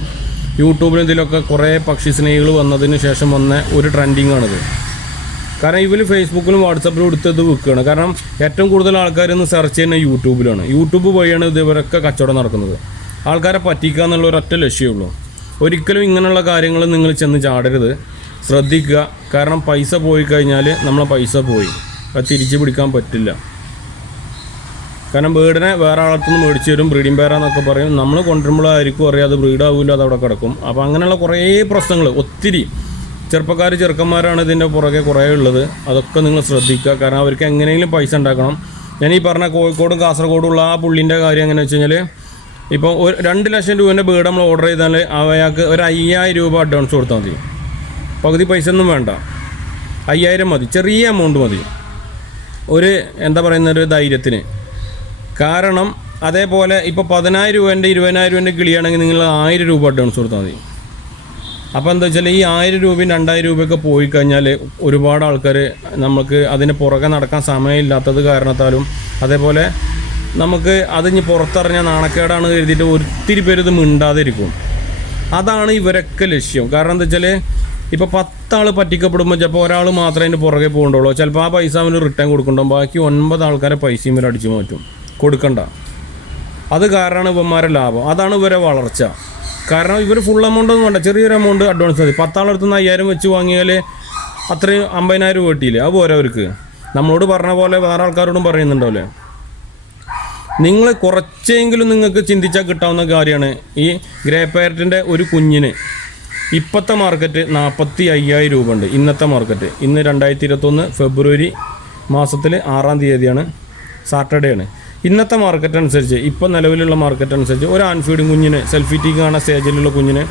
യൂട്യൂബിലും ഇതിലൊക്കെ കുറേ പക്ഷി സ്നേഹികൾ വന്നതിന് ശേഷം വന്ന ഒരു ട്രെൻഡിങ്ങാണിത്. കാരണം ഇവർ ഫേസ്ബുക്കിലും വാട്സപ്പിലും എടുത്തത് വിൽക്കുകയാണ്. കാരണം ഏറ്റവും കൂടുതൽ ആൾക്കാർ ഇന്ന് സെർച്ച് ചെയ്യുന്നത് യൂട്യൂബിലാണ്. യൂട്യൂബ് വഴിയാണ് ഇവരൊക്കെ കച്ചവടം നടക്കുന്നത്. ആൾക്കാരെ പറ്റിക്കുക എന്നുള്ള ഒരൊറ്റ ലക്ഷ്യമുള്ളൂ. ഒരിക്കലും ഇങ്ങനെയുള്ള കാര്യങ്ങൾ നിങ്ങൾ ചെന്ന് ചാടരുത്, ശ്രദ്ധിക്കുക. കാരണം പൈസ പോയി കഴിഞ്ഞാൽ നമ്മളെ പൈസ പോയി, അത് തിരിച്ചു പിടിക്കാൻ പറ്റില്ല. കാരണം ബേഡിനെ വേറെ ആളത്തുനിന്ന് മേടിച്ച് വരും, ബ്രീഡിംഗ് പെയറാന്നൊക്കെ പറയും. നമ്മൾ കൊണ്ടുവരുമ്പോഴായിരിക്കും അറിയാം അത് ബ്രീഡാവില്ല, അത് അവിടെ കിടക്കും. അപ്പോൾ അങ്ങനെയുള്ള കുറേ പ്രശ്നങ്ങൾ ഒത്തിരി ചെറുപ്പന്മാരാണ് ഇതിൻ്റെ പുറകെ കുറേ ഉള്ളത്. അതൊക്കെ നിങ്ങൾ ശ്രദ്ധിക്കുക. കാരണം അവർക്ക് എങ്ങനെയെങ്കിലും പൈസ ഉണ്ടാക്കണം. ഞാൻ ഈ പറഞ്ഞ കോഴിക്കോടും കാസർഗോഡുള്ള ആ പുള്ളിൻ്റെ കാര്യം എങ്ങനെയാണെന്ന് വെച്ച് കഴിഞ്ഞാൽ ഇപ്പോൾ 2 ലക്ഷം രൂപേൻ്റെ ബേഡ് നമ്മൾ ഓർഡർ ചെയ്താൽ അയാൾക്ക് ഒരു 5,000 രൂപ അഡ്വാൻസ് കൊടുത്താൽ മതി. പകുതി പൈസ ഒന്നും വേണ്ട, 5,000 മതി, ചെറിയ എമൗണ്ട് മതി ഒരു എന്താ പറയുന്ന ഒരു ധൈര്യത്തിന്. കാരണം അതേപോലെ ഇപ്പോൾ 10,000 രൂപേൻ്റെ 20,000 രൂപേൻ്റെ കിളിയാണെങ്കിൽ നിങ്ങൾ 1,000 രൂപ അഡ്വാൻസ് കൊടുത്താൽ മതി. അപ്പോൾ എന്താ വെച്ചാൽ ഈ 1,000 രൂപയും 2,000 രൂപയൊക്കെ പോയി കഴിഞ്ഞാൽ ഒരുപാട് ആൾക്കാർ നമുക്ക് അതിന് പുറകെ നടക്കാൻ സമയമില്ലാത്തത് കാരണത്താലും അതേപോലെ നമുക്ക് അതിന് പുറത്തിറങ്ങിയ നാണക്കേടാണ് കരുതിയിട്ട് ഒത്തിരി പേര് ഇത് മിണ്ടാതിരിക്കും. അതാണ് ഇവരൊക്കെ ലക്ഷ്യം. കാരണം എന്താ വെച്ചാൽ ഇപ്പോൾ 10 ആൾ പറ്റിക്കപ്പെടുമ്പോൾ ചിലപ്പോൾ ഒരാൾ മാത്രമേ അതിൻ്റെ പുറകെ പോകണ്ടുള്ളൂ. ചിലപ്പോൾ ആ പൈസ അവന് റിട്ടേൺ കൊടുക്കണ്ടോ, ബാക്കി 9 ആൾക്കാരെ പൈസയും ഇവർ അടിച്ചു മാറ്റും, കൊടുക്കണ്ട. അത് കാരണമാണ് ഇവന്മാരെ ലാഭം, അതാണ് ഇവരെ വളർച്ച. കാരണം ഇവർ ഫുൾ എമൗണ്ട് ഒന്നും വേണ്ട, ചെറിയൊരു എമൗണ്ട് അഡ്വാൻസ് മതി. 10 ആളെടുത്ത് 5,000 വെച്ച് വാങ്ങിയാൽ അത്രയും 50,000 രൂപ കിട്ടിയില്ലേ, അത് പോരെ അവർക്ക്. നമ്മളോട് പറഞ്ഞ പോലെ വേറെ ആൾക്കാരോടും പറയുന്നുണ്ടാവില്ലേ. നിങ്ങൾ കുറച്ചെങ്കിലും നിങ്ങൾക്ക് ചിന്തിച്ചാൽ കിട്ടാവുന്ന കാര്യമാണ്. ഈ ഗ്രേ പാരറ്റിൻ്റെ ഒരു കുഞ്ഞിന് ഇപ്പോഴത്തെ മാർക്കറ്റ് 45,000 രൂപ ഉണ്ട്. ഇന്നത്തെ മാർക്കറ്റ് ഇന്ന് 2021 ഫെബ്രുവരി മാസത്തിൽ 6-ാം തീയതിയാണ്, സാറ്റർഡേ ആണ്. ഇന്നത്തെ മാർക്കറ്റ് അനുസരിച്ച്, ഇപ്പോൾ നിലവിലുള്ള മാർക്കറ്റ് അനുസരിച്ച് ഒരു ആൺഫീഡിങ് കുഞ്ഞിന്, സെൽഫിറ്റിക്ക് കാണുന്ന സ്റ്റേജിലുള്ള കുഞ്ഞിന്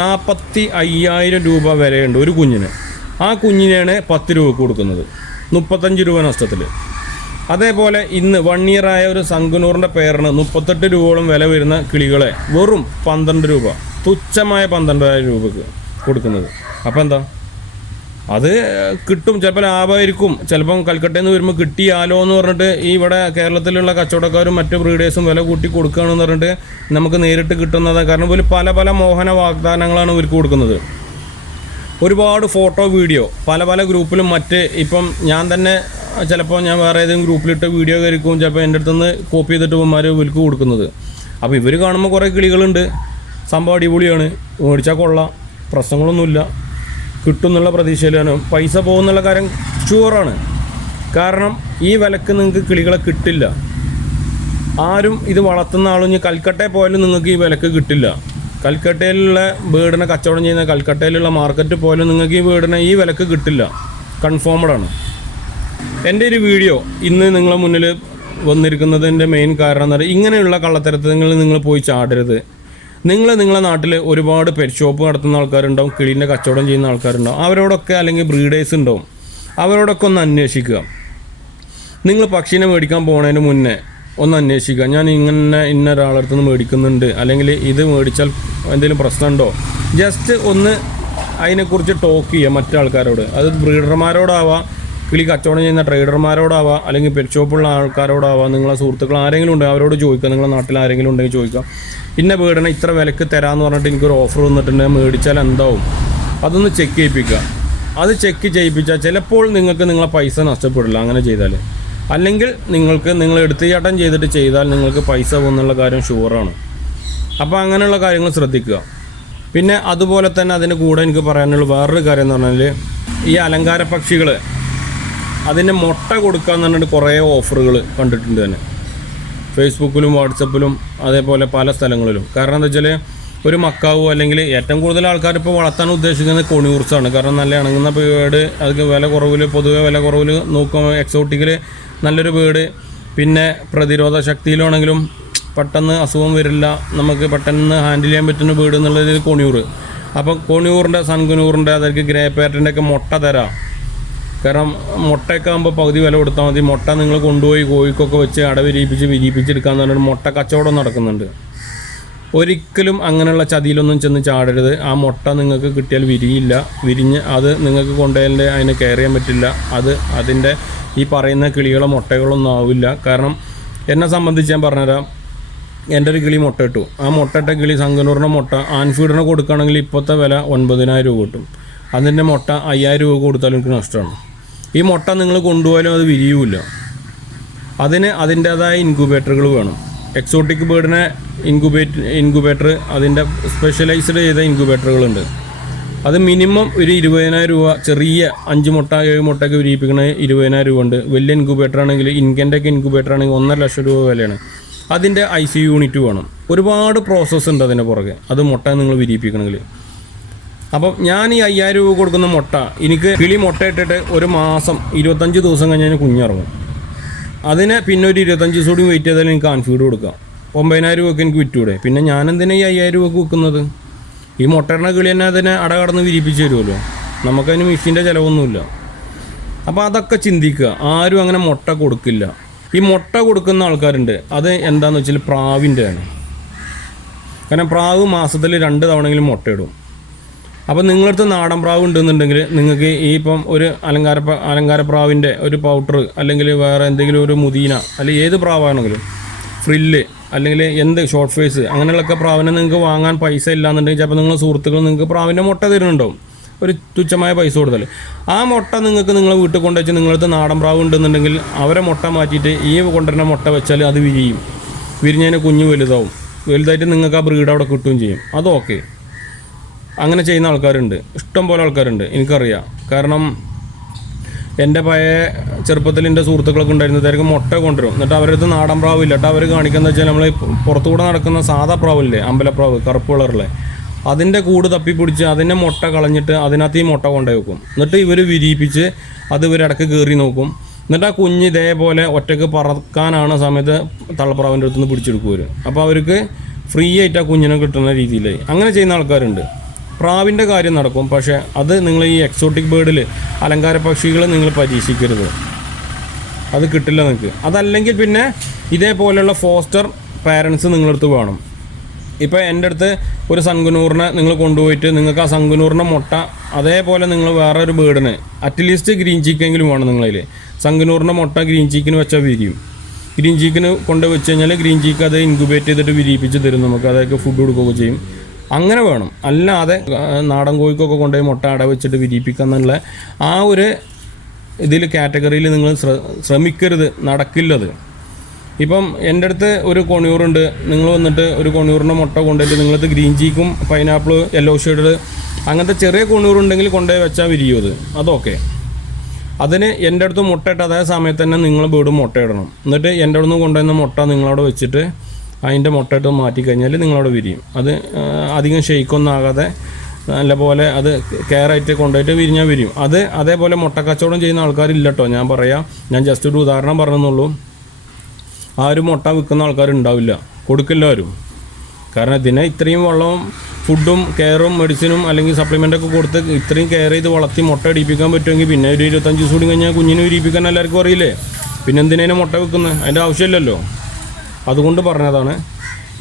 45,000 രൂപ വിലയുണ്ട് ഒരു കുഞ്ഞിന്. ആ കുഞ്ഞിനെയാണ് 10 രൂപ കൊടുക്കുന്നത്, 35 രൂപ നഷ്ടത്തിൽ. അതേപോലെ ഇന്ന് 1 ഇയർ ആയ ഒരു സംഗനൂറിൻ്റെ പേരിന് 38 രൂപയോളം വില വരുന്ന കിളികളെ വെറും 12 രൂപ, തുച്ഛമായ 12,000 രൂപക്ക് കൊടുക്കുന്നത്. അപ്പോൾ എന്താ, അത് കിട്ടും, ചിലപ്പോൾ ലാഭമായിരിക്കും. ചിലപ്പം കൽക്കട്ടയിൽ നിന്ന് വരുമ്പോൾ കിട്ടിയാലോ എന്ന് പറഞ്ഞിട്ട് ഈ ഇവിടെ കേരളത്തിലുള്ള കച്ചവടക്കാരും മറ്റ് ബ്രീഡേഴ്സും വില കൂട്ടി കൊടുക്കുകയാണെന്ന് പറഞ്ഞിട്ട് നമുക്ക് നേരിട്ട് കിട്ടുന്നതാണ്. കാരണം ഇവർ പല പല മോഹന വാഗ്ദാനങ്ങളാണ് ഇവർക്ക് കൊടുക്കുന്നത്. ഒരുപാട് ഫോട്ടോ വീഡിയോ പല ഗ്രൂപ്പിലും ഇപ്പം ഞാൻ തന്നെ ചിലപ്പോൾ ഞാൻ വേറെ ഏതെങ്കിലും ഗ്രൂപ്പിലിട്ട് വീഡിയോ കയറിക്കും, ചിലപ്പോൾ എൻ്റെ അടുത്തുനിന്ന് കോപ്പി ചെയ്തിട്ട് ഇവന്മാർ ഇവർക്ക് കൊടുക്കുന്നത്. അപ്പോൾ ഇവർ കാണുമ്പോൾ കുറേ കിളികളുണ്ട്, സംഭവം അടിപൊളിയാണ്, മേടിച്ചാൽ കൊള്ളാം, പ്രശ്നങ്ങളൊന്നുമില്ല, കിട്ടും എന്നുള്ള പ്രതീക്ഷയിലാണ്. പൈസ പോകുന്നുള്ള കാര്യം ഷുവറാണ്. കാരണം ഈ വിലക്ക് നിങ്ങൾക്ക് കിളികളെ കിട്ടില്ല. ആരും ഇത് വളർത്തുന്ന ആളും ഇനി കൽക്കട്ടയിൽ പോയാലും നിങ്ങൾക്ക് ഈ വിലക്ക് കിട്ടില്ല. കൽക്കട്ടയിലുള്ള ബേർഡിനെ കച്ചവടം ചെയ്യുന്ന കൽക്കട്ടയിലുള്ള മാർക്കറ്റ് പോയാലും നിങ്ങൾക്ക് ഈ ബേർഡിനെ ഈ വിലക്ക് കിട്ടില്ല, കൺഫേംഡാണ്. എൻ്റെ ഒരു വീഡിയോ ഇന്ന് നിങ്ങളെ മുന്നിൽ വന്നിരിക്കുന്നതിൻ്റെ മെയിൻ കാരണം എന്ന് പറയുന്നത്, ഇങ്ങനെയുള്ള കള്ളത്തരത്തിൽ നിങ്ങൾ പോയി ചാടരുത്. നിങ്ങളെ നാട്ടിൽ ഒരുപാട് പെറ്റ് ഷോപ്പ് നടത്തുന്ന ആൾക്കാരുണ്ടാവും, കിളീൻ്റെ കച്ചവടം ചെയ്യുന്ന ആൾക്കാരുണ്ടാവും. അവരോടൊക്കെ, അല്ലെങ്കിൽ ബ്രീഡേഴ്സ് ഉണ്ടാവും, അവരോടൊക്കെ ഒന്ന് അന്വേഷിക്കുക. നിങ്ങൾ പക്ഷീനെ മേടിക്കാൻ പോകുന്നതിന് മുന്നേ ഒന്ന് അന്വേഷിക്കുക. ഞാൻ ഇന്ന ഒരാളടുത്ത് നിന്ന് മേടിക്കുന്നുണ്ട്, അല്ലെങ്കിൽ ഇത് മേടിച്ചാൽ എന്തെങ്കിലും പ്രശ്നമുണ്ടോ, ജസ്റ്റ് ഒന്ന് അതിനെക്കുറിച്ച് ടോക്ക് ചെയ്യുക മറ്റു ആൾക്കാരോട്. അത് ബ്രീഡർമാരോടാവാം, കിളി കച്ചവടം ചെയ്യുന്ന ട്രേഡർമാരോടാവാം, അല്ലെങ്കിൽ പെറ്റ് ഷോപ്പുള്ള ആൾക്കാരോടാവാം, നിങ്ങളെ സുഹൃത്തുക്കൾ ആരെങ്കിലും ഉണ്ടെങ്കിൽ അവരോട് ചോദിക്കുക. നിങ്ങളെ നാട്ടിൽ ആരെങ്കിലും ഉണ്ടെങ്കിൽ ചോദിക്കുക, ഇന്ന ബേർഡിനെ ഇത്ര വിലക്ക് തരാമെന്ന് പറഞ്ഞിട്ട് എനിക്കൊരു ഓഫർ വന്നിട്ടുണ്ട്, മേടിച്ചാൽ എന്താവും, അതൊന്ന് ചെക്ക് ചെയ്യിപ്പിക്കുക. അത് ചെക്ക് ചെയ്യിപ്പിച്ചാൽ ചിലപ്പോൾ നിങ്ങൾക്ക് നിങ്ങളെ പൈസ നഷ്ടപ്പെടില്ല അങ്ങനെ ചെയ്താൽ. അല്ലെങ്കിൽ നിങ്ങൾ എടുത്തുചാട്ടം ചെയ്തിട്ട് ചെയ്താൽ നിങ്ങൾക്ക് പൈസ പോകുന്നുള്ള കാര്യം ഷുവറാണ്. അപ്പോൾ അങ്ങനെയുള്ള കാര്യങ്ങൾ ശ്രദ്ധിക്കുക. പിന്നെ അതുപോലെ തന്നെ അതിന് കൂടെ എനിക്ക് പറയാനുള്ള വേറൊരു കാര്യം എന്ന് പറഞ്ഞാൽ, ഈ അലങ്കാര പക്ഷികൾ അതിൻ്റെ മുട്ട കൊടുക്കാമെന്ന് പറഞ്ഞിട്ട് കുറേ ഓഫറുകൾ കണ്ടിട്ടുണ്ട് തന്നെ ഫേസ്ബുക്കിലും വാട്സപ്പിലും അതേപോലെ പല സ്ഥലങ്ങളിലും. കാരണം എന്താ വെച്ചാൽ, ഒരു മക്കാവോ അല്ലെങ്കിൽ ഏറ്റവും കൂടുതൽ ആൾക്കാർ ഇപ്പോൾ വളർത്താൻ ഉദ്ദേശിക്കുന്നത് കൊണിയൂർസാണ്. കാരണം നല്ല ഇണങ്ങുന്ന ബേർഡ്, അതൊക്കെ വില കുറവിൽ, പൊതുവെ വില കുറവിൽ നോക്കുമ്പോൾ എക്സോട്ടിക്കിൽ നല്ലൊരു ബേർഡ്, പിന്നെ പ്രതിരോധ ശക്തിയിലാണെങ്കിലും പെട്ടെന്ന് അസുഖം വരില്ല, നമുക്ക് പെട്ടെന്ന് ഹാൻഡിൽ ചെയ്യാൻ പറ്റുന്ന ബേർഡ് എന്നുള്ളത് കൊണിയൂർ. അപ്പം കൊണിയൂറിൻ്റെ, സൺകുനൂറിൻ്റെ, അതായത് ഗ്രേ പാരറ്റിൻ്റെ ഒക്കെ മുട്ട തരാം. കാരണം മുട്ടയൊക്കെ ആകുമ്പോൾ പകുതി വില കൊടുത്താൽ മതി. മുട്ട നിങ്ങൾ കൊണ്ടുപോയി കോഴിക്കൊക്കെ വെച്ച് വിരിയിപ്പിച്ചെടുക്കാന്ന് പറഞ്ഞിട്ട് മുട്ട കച്ചവടം നടക്കുന്നുണ്ട്. ഒരിക്കലും അങ്ങനെയുള്ള ചതിയിലൊന്നും ചെന്ന് ചാടരുത്. ആ മുട്ട നിങ്ങൾക്ക് കിട്ടിയാൽ വിരിയില്ല, വിരിഞ്ഞ് അത് നിങ്ങൾക്ക് കൊണ്ടുപോയാൽ അതിനെ കെയർ ചെയ്യാൻ പറ്റില്ല. അതിൻ്റെ ഈ പറയുന്ന കിളികളെ മുട്ടകളൊന്നും ആവില്ല. കാരണം എന്നെ സംബന്ധിച്ച് ഞാൻ പറഞ്ഞുതരാം, എൻ്റെ ഒരു കിളി മുട്ട ഇട്ടു. ആ മുട്ടയിട്ട കിളി സംഗനൂറിൻ്റെ മുട്ട ആൺഫീഡിനെ കൊടുക്കുകയാണെങ്കിൽ ഇപ്പോഴത്തെ വില 9,000 രൂപ കിട്ടും. അതിൻ്റെ മുട്ട 5,000 രൂപ കൊടുത്താലും എനിക്ക് നഷ്ടമാണ്. ഈ മുട്ട നിങ്ങൾ കൊണ്ടുപോയാലും അത് വിരിയൂല. അതിന് അതിൻ്റേതായ ഇൻക്യുബേറ്ററുകൾ വേണം. എക്സോട്ടിക് ബേർഡിനെ ഇൻക്യുബേറ്റർ അതിൻ്റെ സ്പെഷ്യലൈസ്ഡ് ചെയ്ത ഇൻക്യുബേറ്ററുകളുണ്ട്. അത് മിനിമം ഒരു 20,000 രൂപ, ചെറിയ 5 മുട്ട 7 മുട്ടയൊക്കെ വിരിയിപ്പിക്കണ 20,000 രൂപ ഉണ്ട്. വലിയ ഇൻക്യുബേറ്റർ ആണെങ്കിൽ, ഇൻകൻ്റെ ഒക്കെ ഇൻക്യുബേറ്റർ ആണെങ്കിൽ 1,50,000 രൂപ വിലയാണ്. അതിൻ്റെ ICU യൂണിറ്റ് വേണം. ഒരുപാട് പ്രോസസ്സ് ഉണ്ട് അതിൻ്റെ പുറകെ, അത് മുട്ട നിങ്ങൾ വിരിയിപ്പിക്കണമെങ്കിൽ. അപ്പം ഞാൻ ഈ 5,000 രൂപ കൊടുക്കുന്ന മുട്ട, എനിക്ക് കിളി മുട്ട ഇട്ടിട്ട് ഒരു മാസം 25 ദിവസം കഴിഞ്ഞാൽ കുഞ്ഞിറങ്ങും. അതിനെ പിന്നെ ഒരു 25 ദിവസം കൂടി വെയിറ്റ് ചെയ്താൽ എനിക്ക് ആൺഫീഡ് കൊടുക്കാം. 9,000 രൂപയ്ക്ക് എനിക്ക് വിറ്റൂടെ. പിന്നെ ഞാൻ എന്തിനാ ഈ 5,000 രൂപക്ക് വിൽക്കുന്നത്? ഈ മുട്ടയിടുന്ന കിളി തന്നെ അതിനെ അടകടന്ന് വിരിപ്പിച്ച് തരുമല്ലോ, നമുക്കതിന് മെഷീൻ്റെ ചിലവൊന്നുമില്ല. അപ്പോൾ അതൊക്കെ ചിന്തിക്കുക. ആരും അങ്ങനെ മുട്ട കൊടുക്കില്ല. ഈ മുട്ട കൊടുക്കുന്ന ആൾക്കാരുണ്ട്, അത് എന്താണെന്ന് വെച്ചാൽ പ്രാവിൻ്റെ ആണ്. കാരണം പ്രാവ് മാസത്തിൽ 2 തവണയെങ്കിലും മുട്ടയിടും. അപ്പോൾ നിങ്ങളടുത്ത് നാടൻ പ്രാവ് ഉണ്ടെന്നുണ്ടെങ്കിൽ നിങ്ങൾക്ക് ഈ ഇപ്പം ഒരു അലങ്കാരപ്രാവിൻ്റെ ഒരു പൗഡർ, അല്ലെങ്കിൽ വേറെ എന്തെങ്കിലും ഒരു മുദീന, അല്ലെങ്കിൽ ഏത് പ്രാവാണെങ്കിലും ഫ്രില്ല്, അല്ലെങ്കിൽ എന്ത് ഷോർട്ട് ഫേസ്, അങ്ങനെയുള്ളൊക്കെ പ്രാവിനെ നിങ്ങൾക്ക് വാങ്ങാൻ പൈസ ഇല്ലാന്നുണ്ടെങ്കിൽ ചിലപ്പോൾ നിങ്ങൾ സുഹൃത്തുക്കൾ നിങ്ങൾക്ക് പ്രാവിൻ്റെ മുട്ട തരുന്നുണ്ടാവും ഒരു തുച്ഛമായ പൈസ കൊടുത്താൽ. ആ മുട്ട നിങ്ങൾക്ക് നിങ്ങളെ വീട്ടിൽ കൊണ്ടുവച്ച് നിങ്ങളടുത്ത് നാടൻ പ്രാവ് ഉണ്ടെന്നുണ്ടെങ്കിൽ അവരെ മുട്ട മാറ്റിയിട്ട് ഈ കൊണ്ടുവരുന്ന മുട്ട വെച്ചാൽ അത് വിരിയും. വിരിഞ്ഞതിന് കുഞ്ഞ് വലുതായിട്ട് നിങ്ങൾക്ക് ആ ബ്രീഡ് അവിടെ കിട്ടുകയും ചെയ്യും. അതൊക്കെ അങ്ങനെ ചെയ്യുന്ന ആൾക്കാരുണ്ട്, ഇഷ്ടം പോലെ ആൾക്കാരുണ്ട്, എനിക്കറിയാം. കാരണം എൻ്റെ പഴയ ചെറുപ്പത്തിൽ എൻ്റെ സുഹൃത്തുക്കളൊക്കെ ഉണ്ടായിരുന്നതായിരിക്കും മുട്ട കൊണ്ടുവരും. എന്നിട്ട് അവരടുത്ത് നാടൻ പ്രാവില്ല കേട്ടോ. അവർ കാണിക്കുന്നത് വെച്ചാൽ നമ്മൾ പുറത്തുകൂടെ നടക്കുന്ന സാധാ പ്രാവില്ലേ, അമ്പലപ്രാവ്, കറുപ്പ് കളറിലെ, അതിൻ്റെ കൂട് തപ്പിപ്പിടിച്ച് അതിൻ്റെ മുട്ട കളഞ്ഞിട്ട് അതിനകത്ത് ഈ മുട്ട കൊണ്ടുപോയി വെക്കും. എന്നിട്ട് ഇവർ വിരിയിപ്പിച്ച് അത് ഇവരിടക്ക് കയറി നോക്കും. എന്നിട്ട് ആ കുഞ്ഞ് ഇതേപോലെ ഒറ്റയ്ക്ക് പറക്കാനാണ് സമയത്ത് തള്ളപ്രാവിൻ്റെ അടുത്ത് നിന്ന് പിടിച്ചെടുക്കും വരും. അപ്പോൾ അവർക്ക് ഫ്രീ ആയിട്ട് ആ കുഞ്ഞിനെ കിട്ടുന്ന രീതിയിലായി അങ്ങനെ ചെയ്യുന്ന ആൾക്കാരുണ്ട്. പ്രാവിൻ്റെ കാര്യം നടക്കും, പക്ഷേ അത് നിങ്ങൾ ഈ എക്സോട്ടിക് ബേർഡിൽ അലങ്കാര പക്ഷികൾ നിങ്ങൾ പരീക്ഷിക്കരുത്, അത് കിട്ടില്ല നിങ്ങൾക്ക്. അതല്ലെങ്കിൽ പിന്നെ ഇതേപോലെയുള്ള ഫോസ്റ്റർ പാരൻസ് നിങ്ങളടുത്ത് വേണം. ഇപ്പോൾ എൻ്റെ അടുത്ത് ഒരു സൺകുനൂറിനെ നിങ്ങൾ കൊണ്ടുപോയിട്ട് നിങ്ങൾക്ക് ആ സൺകുനൂറിൻ്റെ മുട്ട അതേപോലെ നിങ്ങൾ വേറൊരു ബേർഡിന് അറ്റ്ലീസ്റ്റ് ഗ്രീൻ ചീക്കെങ്കിലും വേണം നിങ്ങളതിൽ. സൺകുനൂറിൻ്റെ മുട്ട ഗ്രീൻ ചീക്കിന് വെച്ചാൽ വിരിയും. ഗ്രീൻ ചീക്കിന് കൊണ്ട് വെച്ച് കഴിഞ്ഞാൽ ഗ്രീൻ ചീക്ക് അത് ഇൻക്യുബേറ്റ് ചെയ്തിട്ട് വിരിയിപ്പിച്ച് തരും നമുക്ക്, അതൊക്കെ ഫുഡ് കൊടുക്കുകയൊക്കെ ചെയ്യും. അങ്ങനെ വേണം. അല്ലാതെ നാടൻ കോഴിക്കൊക്കെ കൊണ്ടുപോയി മുട്ട അട വെച്ചിട്ട് വിരിയിപ്പിക്കുക എന്നുള്ള ആ ഒരു ഇതിൽ കാറ്റഗറിയിൽ നിങ്ങൾ ശ്രമിക്കരുത്, നടക്കില്ലത്. ഇപ്പം എൻ്റെ അടുത്ത് ഒരു കൊണിയൂറുണ്ട്, നിങ്ങൾ വന്നിട്ട് ഒരു കൊണിയൂറിൻ്റെ മുട്ട കൊണ്ടുപോയിട്ട് നിങ്ങളത് ഗ്രീൻ ചീക്കും പൈനാപ്പിൾ യെല്ലോ ഷെയ്ഡ് അങ്ങനത്തെ ചെറിയ കൊണിയൂറുണ്ടെങ്കിൽ കൊണ്ടുപോയി വെച്ചാൽ വിരിയും അതൊക്കെ. അതിന് എൻ്റെ അടുത്ത് മുട്ടയിട്ട് അതേ സമയത്ത് തന്നെ നിങ്ങൾ വീടും മുട്ടയിടണം. എന്നിട്ട് എൻ്റെ അടുത്ത് നിന്ന് കൊണ്ടുവന്ന മുട്ട നിങ്ങളവിടെ വെച്ചിട്ട് അതിൻ്റെ മുട്ടയിട്ട് മാറ്റിക്കഴിഞ്ഞാൽ നിങ്ങളവിടെ വിരിയും. അത് അധികം ഷെയ്ക്കൊന്നും ആകാതെ നല്ലപോലെ അത് കെയറായിട്ട് കൊണ്ടുപോയിട്ട് വിരിഞ്ഞാൽ വിരിയും. അത് അതേപോലെ മുട്ട കച്ചവടം ചെയ്യുന്ന ആൾക്കാരില്ല കേട്ടോ, ഞാൻ പറയാം. ഞാൻ ജസ്റ്റ് ഒരു ഉദാഹരണം പറഞ്ഞെന്നുള്ളൂ. ആരും മുട്ട വിൽക്കുന്ന ആൾക്കാരുണ്ടാവില്ല, കൊടുക്കില്ല ആരും. കാരണം ഇതിനെ ഇത്രയും വെള്ളവും ഫുഡും കെയറും മെഡിസിനും അല്ലെങ്കിൽ സപ്ലിമെൻ്റൊക്കെ കൊടുത്ത് ഇത്രയും കെയർ ചെയ്ത് വളർത്തി മുട്ട ഇടിപ്പിക്കാൻ പറ്റുമെങ്കിൽ പിന്നെ ഒരു 25 ദിവസം കൂടി കഴിഞ്ഞാൽ കുഞ്ഞിനെ ഇടിപ്പിക്കാൻ എല്ലാവർക്കും അറിയില്ലേ. പിന്നെ എന്തിനേനെ മുട്ട വെക്കുന്നത്, അതിൻ്റെ ആവശ്യമില്ലല്ലോ. അതുകൊണ്ട് പറഞ്ഞതാണ്.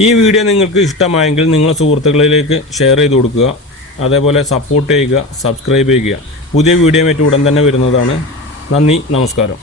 ഈ വീഡിയോ നിങ്ങൾക്ക് ഇഷ്ടമായെങ്കിൽ നിങ്ങളെ സുഹൃത്തുക്കളിലേക്ക് ഷെയർ ചെയ്ത് കൊടുക്കുക. അതേപോലെ സപ്പോർട്ട് ചെയ്യുക, സബ്സ്ക്രൈബ് ചെയ്യുക. പുതിയ വീഡിയോ ആയിട്ട് ഉടൻ തന്നെ വരുന്നതാണ്. നന്ദി, നമസ്കാരം.